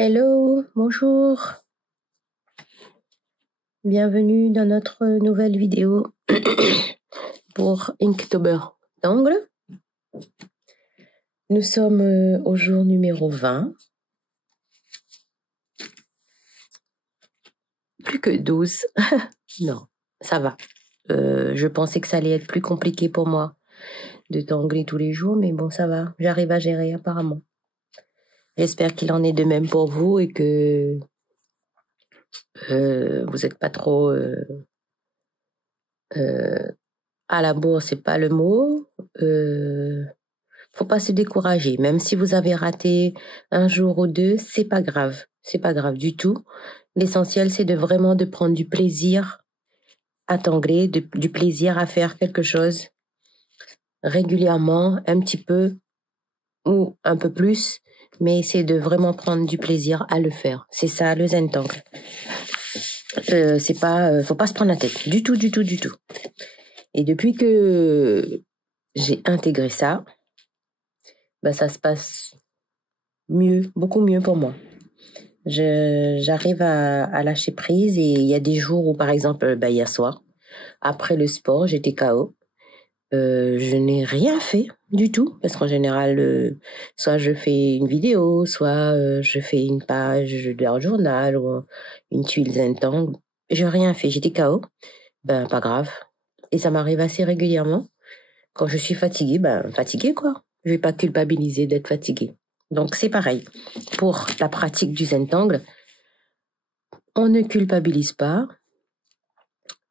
Hello, bonjour, bienvenue dans notre nouvelle vidéo pour Inktober d'angle. Nous sommes au jour numéro 20. Plus que 12. Non, ça va. Je pensais que ça allait être plus compliqué pour moi de tangler tous les jours, mais bon, ça va. J'arrive à gérer apparemment. J'espère qu'il en est de même pour vous et que vous n'êtes pas trop à la bourre, c'est pas le mot. Faut pas se décourager. Même si vous avez raté un jour ou deux, c'est pas grave. C'est pas grave du tout. L'essentiel, c'est vraiment de prendre du plaisir à tangler, du plaisir à faire quelque chose régulièrement, un petit peu ou un peu plus, mais c'est de vraiment prendre du plaisir à le faire. C'est ça, le zen tangle. C'est pas, faut pas se prendre la tête. Du tout, du tout, du tout. Et depuis que j'ai intégré ça, bah, ça se passe mieux, beaucoup mieux pour moi. J'arrive à lâcher prise et il y a des jours où, par exemple, hier soir, après le sport, j'étais KO. Je n'ai rien fait du tout parce qu'en général, soit je fais une vidéo, soit je fais une page d'un journal ou une tuile Zentangle. J'ai rien fait, j'étais KO. Ben, pas grave. Et ça m'arrive assez régulièrement. Quand je suis fatiguée, ben, fatiguée quoi. Je vais pas culpabiliser d'être fatiguée. Donc c'est pareil. Pour la pratique du Zentangle, on ne culpabilise pas.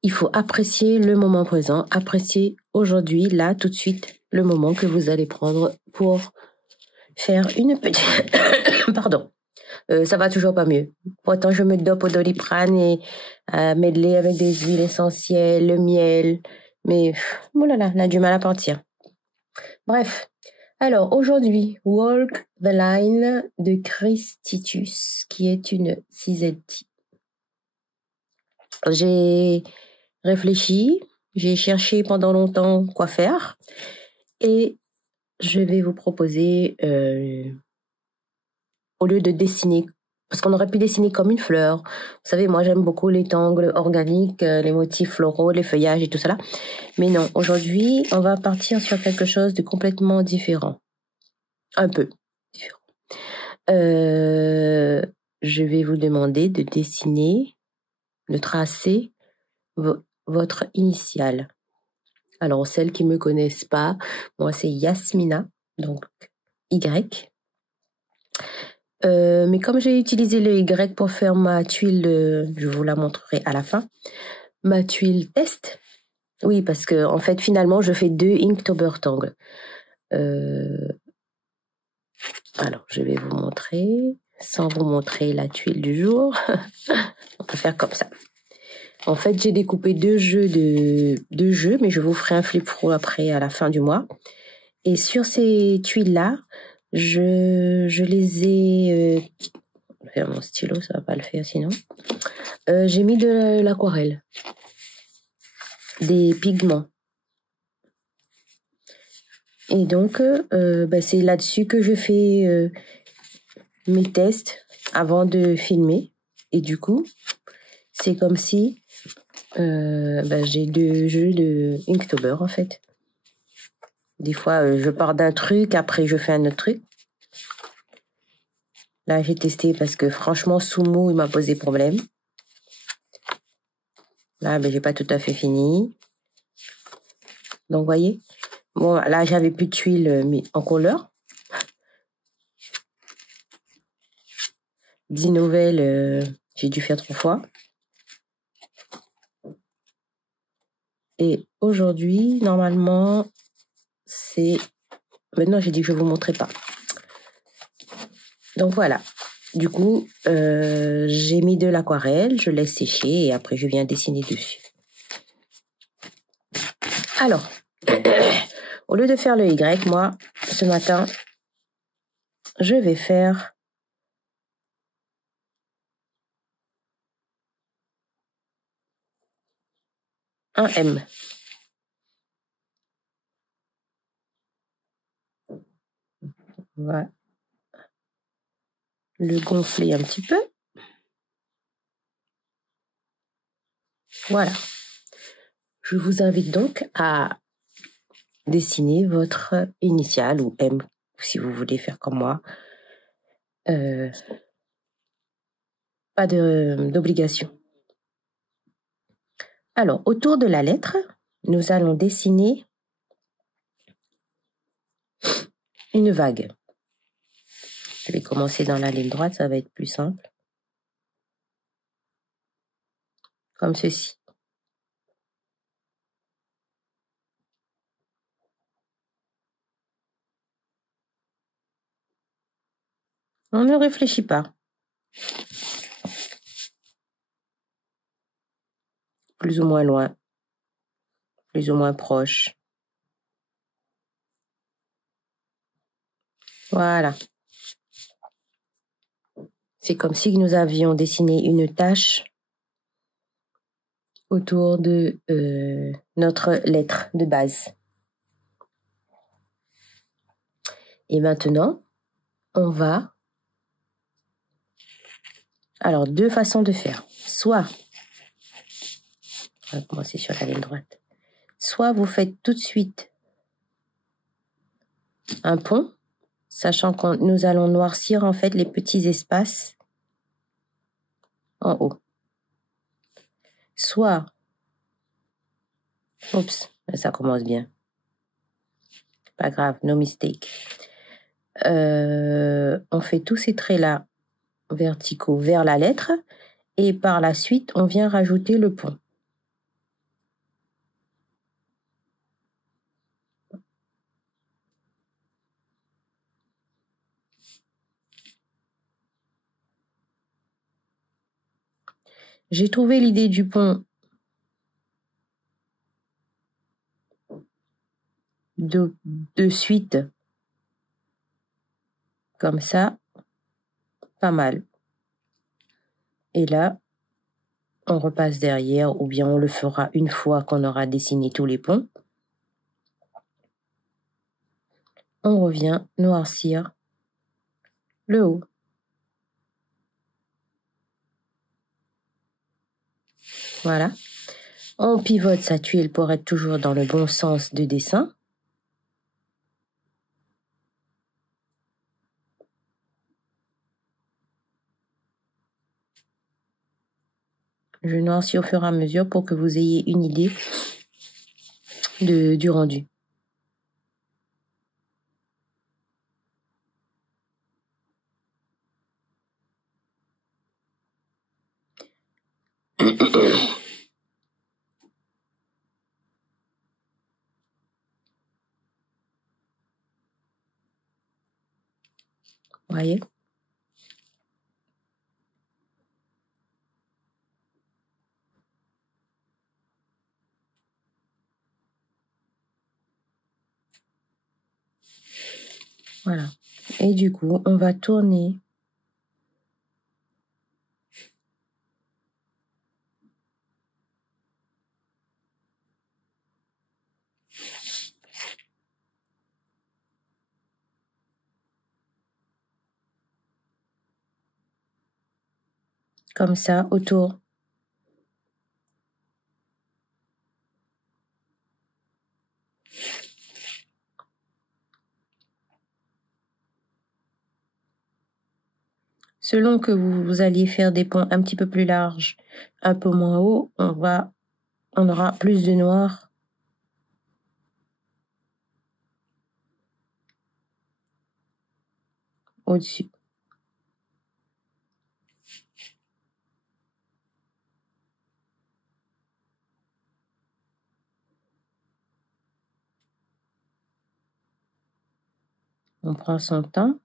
Il faut apprécier le moment présent, apprécier aujourd'hui, là, tout de suite, le moment que vous allez prendre pour faire une petite... Pardon. Ça va toujours pas mieux. Pourtant, je me dope au Doliprane et medley avec des huiles essentielles, le miel. Mais, oh là là, on a du mal à partir. Bref. Alors, aujourd'hui, Walk the Line de Chris Titus, qui est une CZT. J'ai réfléchi, j'ai cherché pendant longtemps quoi faire et je vais vous proposer, au lieu de dessiner, parce qu'on aurait pu dessiner comme une fleur. Vous savez, moi j'aime beaucoup les tangles organiques, les motifs floraux, les feuillages et tout cela. Mais non, aujourd'hui, on va partir sur quelque chose de complètement différent. Un peu différent. Je vais vous demander de dessiner, de tracer votre initiale. Alors, celles qui me connaissent pas, moi, c'est Yasmina, donc Y. Mais comme j'ai utilisé le Y pour faire ma tuile, je vous la montrerai à la fin, ma tuile test. Oui, parce que en fait, finalement, je fais 2 Inktober tangles. Alors, je vais vous montrer, sans vous montrer la tuile du jour. On va faire comme ça. En fait, j'ai découpé 2 jeux, mais je vous ferai un flip-through après, à la fin du mois. Et sur ces tuiles-là, je les ai... je vais faire mon stylo, ça va pas le faire sinon. J'ai mis de l'aquarelle, des pigments. Et donc, c'est là-dessus que je fais mes tests avant de filmer. Et du coup, c'est comme si j'ai 2 jeux de Inktober en fait. Des fois, je pars d'un truc, après je fais un autre truc. Là, j'ai testé parce que franchement, Sumo, il m'a posé problème. Là, j'ai pas tout à fait fini. Donc, voyez. Bon, là, j'avais plus de tuiles mais en couleur. 10 nouvelles, j'ai dû faire 3 fois. Et aujourd'hui, normalement, c'est... Maintenant, j'ai dit que je vous montrais pas. Donc, voilà. Du coup, j'ai mis de l'aquarelle, je laisse sécher et après, je viens dessiner dessus. Alors, au lieu de faire le Y, moi, ce matin, je vais faire un M. Voilà. le gonfler un petit peu. Voilà. Je vous invite donc à dessiner votre initiale ou M si vous voulez faire comme moi. Pas d'obligation. Alors, autour de la lettre, nous allons dessiner une vague. Je vais commencer dans la ligne droite, ça va être plus simple. Comme ceci. On ne réfléchit pas. Plus ou moins loin. Plus ou moins proche. Voilà. C'est comme si nous avions dessiné une tache autour de notre lettre de base. Et maintenant, on va... Alors, deux façons de faire. Soit, on va commencer sur la ligne droite. Soit vous faites tout de suite un pont, sachant que nous allons noircir en fait les petits espaces en haut. Soit, oups, ça commence bien. Pas grave, no mistake. On fait tous ces traits-là verticaux vers la lettre et par la suite, on vient rajouter le pont. J'ai trouvé l'idée du pont de suite, comme ça, pas mal. Et là, on repasse derrière ou bien on le fera une fois qu'on aura dessiné tous les ponts. On revient noircir le haut. Voilà. On pivote sa tuile pour être toujours dans le bon sens de dessin. Je noircis au fur et à mesure pour que vous ayez une idée du rendu. Voyez? Voilà. Et du coup, on va tourner comme ça autour. Selon que vous alliez faire des ponts un petit peu plus larges, un peu moins haut, on aura plus de noir au-dessus. On prend son temps.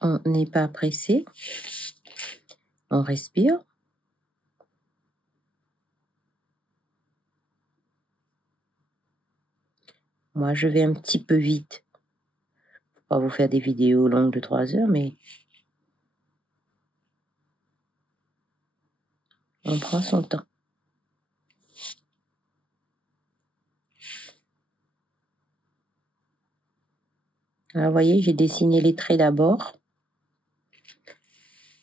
On n'est pas pressé. On respire. Moi, je vais un petit peu vite. Faut pas vous faire des vidéos longues de 3 heures, mais on prend son temps. Là, vous voyez, j'ai dessiné les traits d'abord.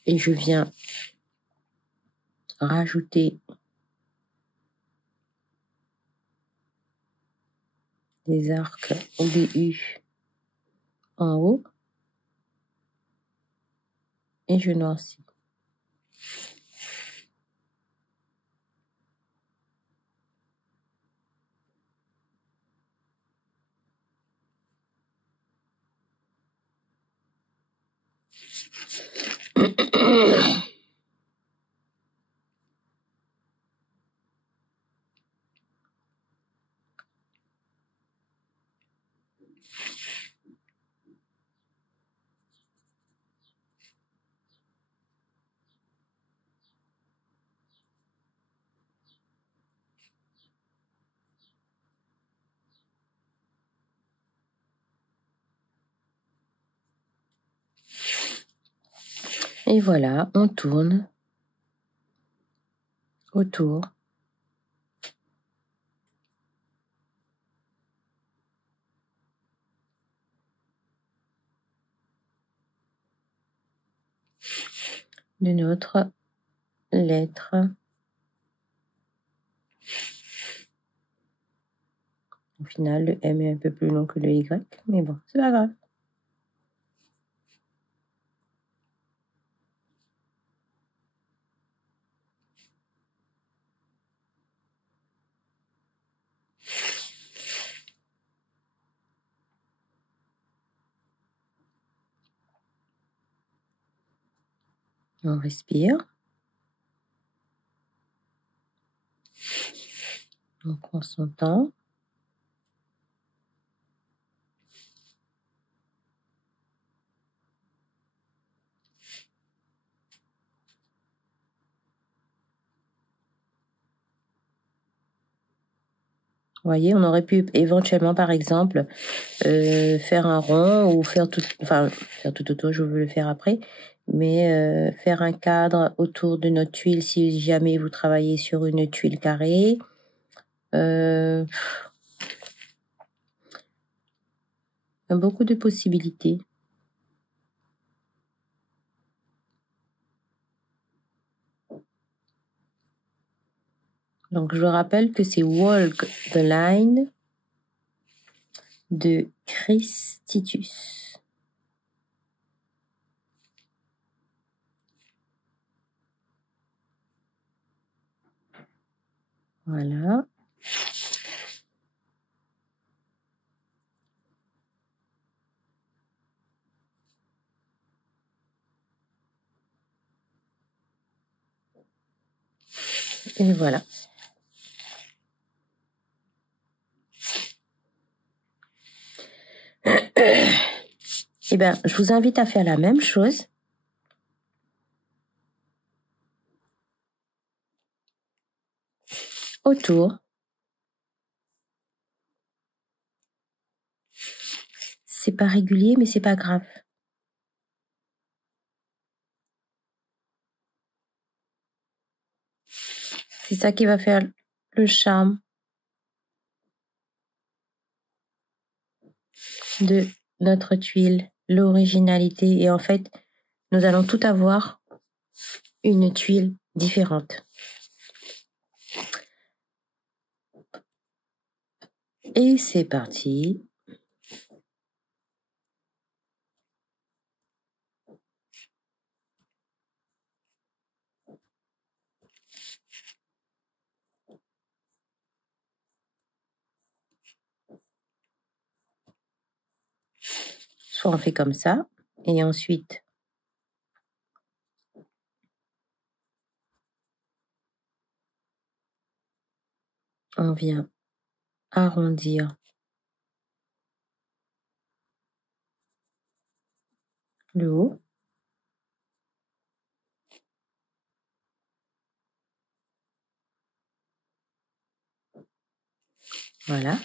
Et je viens rajouter des arcs OBU en haut. Et je noircis. Et voilà, on tourne autour. De notre lettre. Au final, le M est un peu plus long que le Y, mais bon, c'est pas grave. On respire. On prend son temps. Vous voyez, on aurait pu éventuellement, par exemple, faire un rond ou faire tout autour, je veux le faire après, mais faire un cadre autour de notre tuile si jamais vous travaillez sur une tuile carrée. Beaucoup de possibilités. Donc, je rappelle que c'est Walk the Line de Chris Titus. Voilà. Et voilà. Eh bien, je vous invite à faire la même chose. Autour. C'est pas régulier, mais c'est pas grave. C'est ça qui va faire le charme de notre tuile, l'originalité. Et en fait, nous allons tout avoir une tuile différente. Et c'est parti. Soit on fait comme ça, et ensuite, on vient arrondir le haut. Voilà.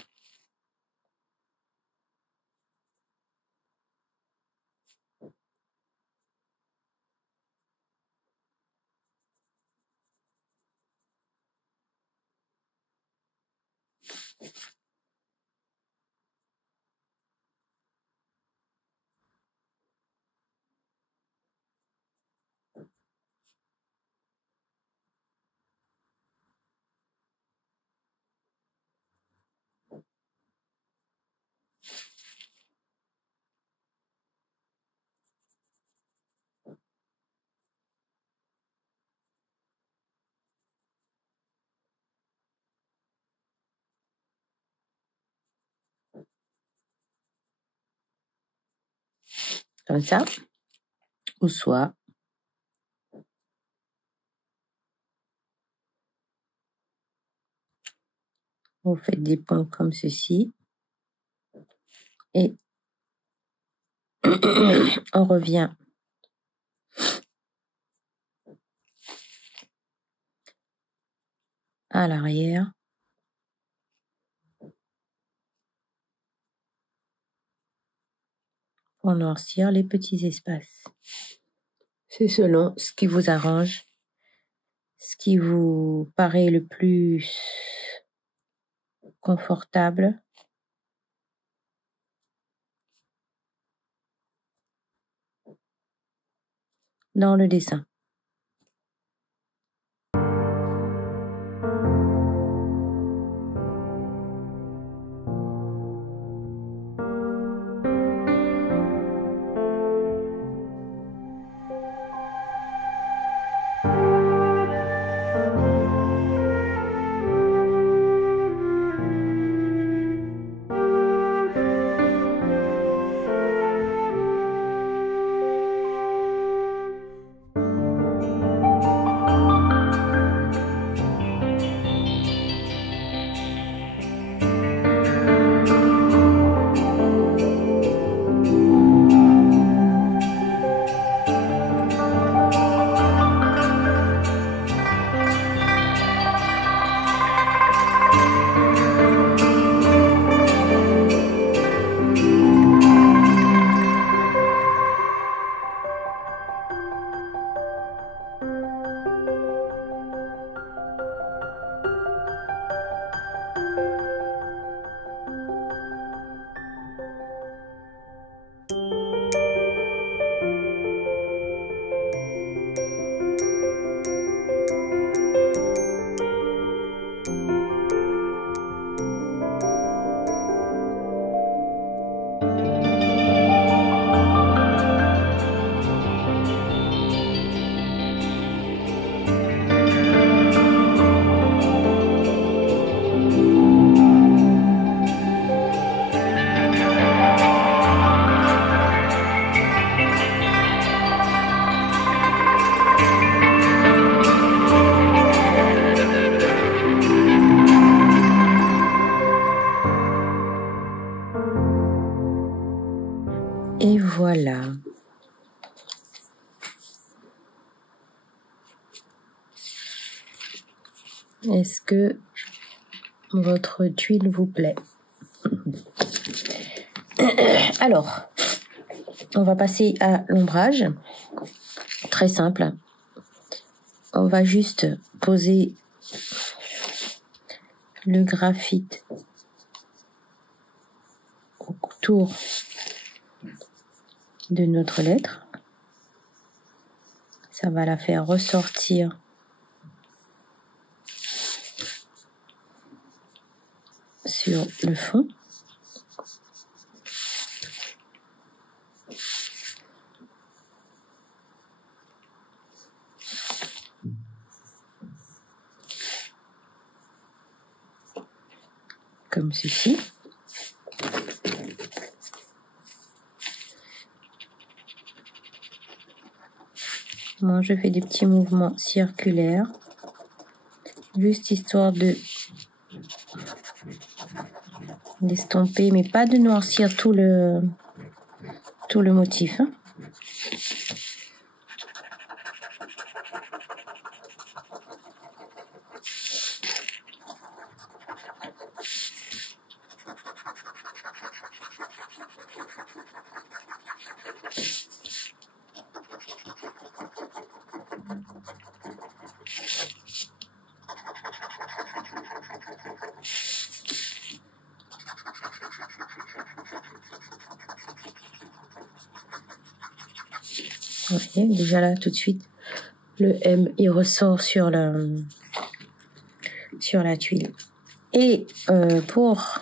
comme ça, ou soit vous faites des ponts comme ceci et on revient à l'arrière pour noircir les petits espaces. C'est selon ce qui vous arrange, ce qui vous paraît le plus confortable. Dans le dessin. Et voilà. Est-ce que votre tuile vous plaît? Alors, on va passer à l'ombrage. Très simple. On va juste poser le graphite autour de notre lettre. Ça va la faire ressortir sur le fond. Comme ceci. Moi, je fais des petits mouvements circulaires, juste histoire de d'estomper, mais pas de noircir tout le motif. Vous voyez, déjà là, tout de suite, le M, il ressort sur la tuile. Et pour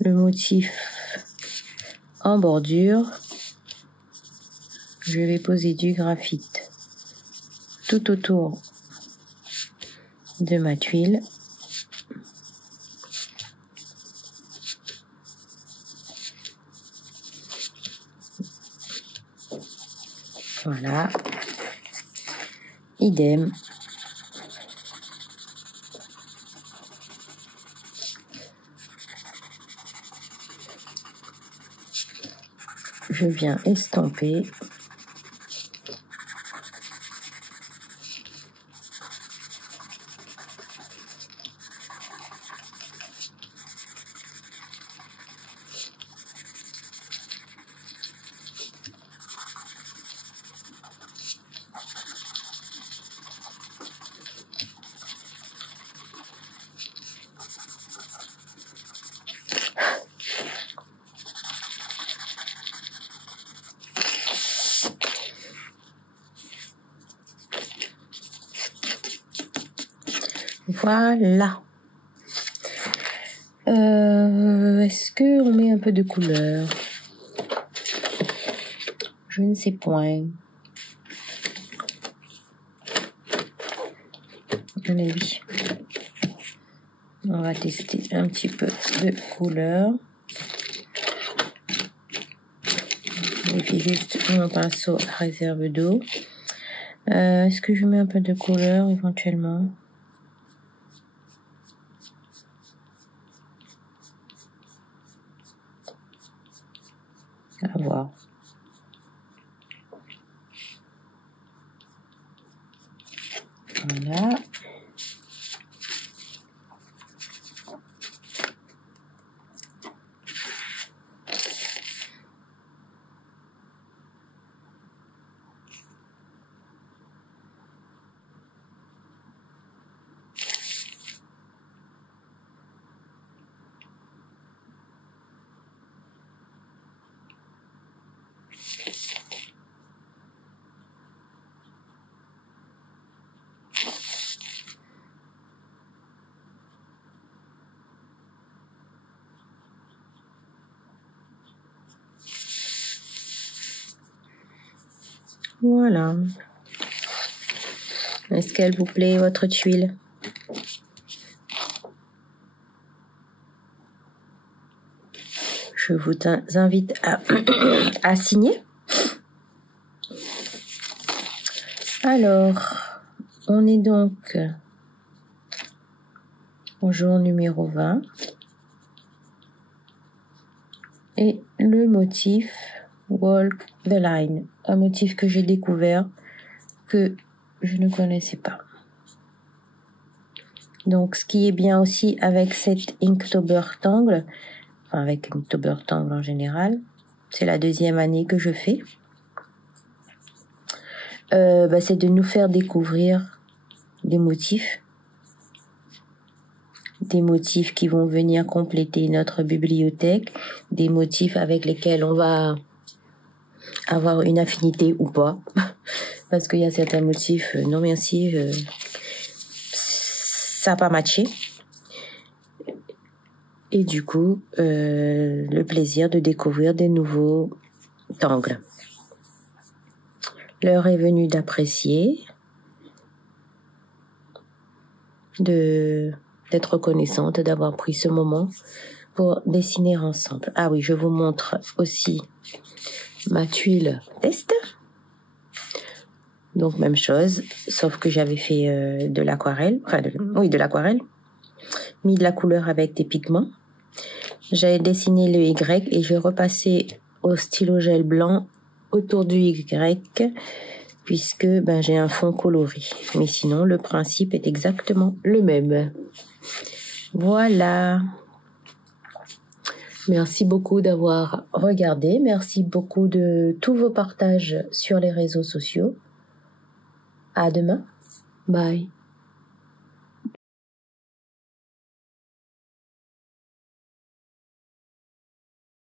le motif en bordure, je vais poser du graphite tout autour de ma tuile. Voilà. Idem. Je viens estamper. Voilà. Est-ce qu'on met un peu de couleur? Je ne sais point. Allez, oui. On va tester un petit peu de couleur. Et puis juste mon pinceau à réserve d'eau. Est-ce que je mets un peu de couleur éventuellement? À voir. Voilà. Voilà. Est-ce qu'elle vous plaît, votre tuile? Je vous invite à signer. Alors, on est donc au jour numéro 20. Et le motif Walk the Line, un motif que j'ai découvert, que je ne connaissais pas. Donc, ce qui est bien aussi avec cette Inktober Tangle, enfin avec Inktober Tangle en général, c'est la deuxième année que je fais, c'est de nous faire découvrir des motifs qui vont venir compléter notre bibliothèque, des motifs avec lesquels on va avoir une affinité ou pas, parce qu'il y a certains motifs, non merci, ça n'a pas matché. Et du coup, le plaisir de découvrir des nouveaux tangles. L'heure est venue d'apprécier, d'être reconnaissante d'avoir pris ce moment pour dessiner ensemble. Ah oui, je vous montre aussi ma tuile test. Donc même chose, sauf que j'avais fait de l'aquarelle, de l'aquarelle, mis de la couleur avec des pigments. J'avais dessiné le Y et j'ai repassé au stylo gel blanc autour du Y, puisque j'ai un fond coloré. Mais sinon, le principe est exactement le même. Voilà. Merci beaucoup d'avoir regardé. Merci beaucoup de tous vos partages sur les réseaux sociaux. À demain. Bye.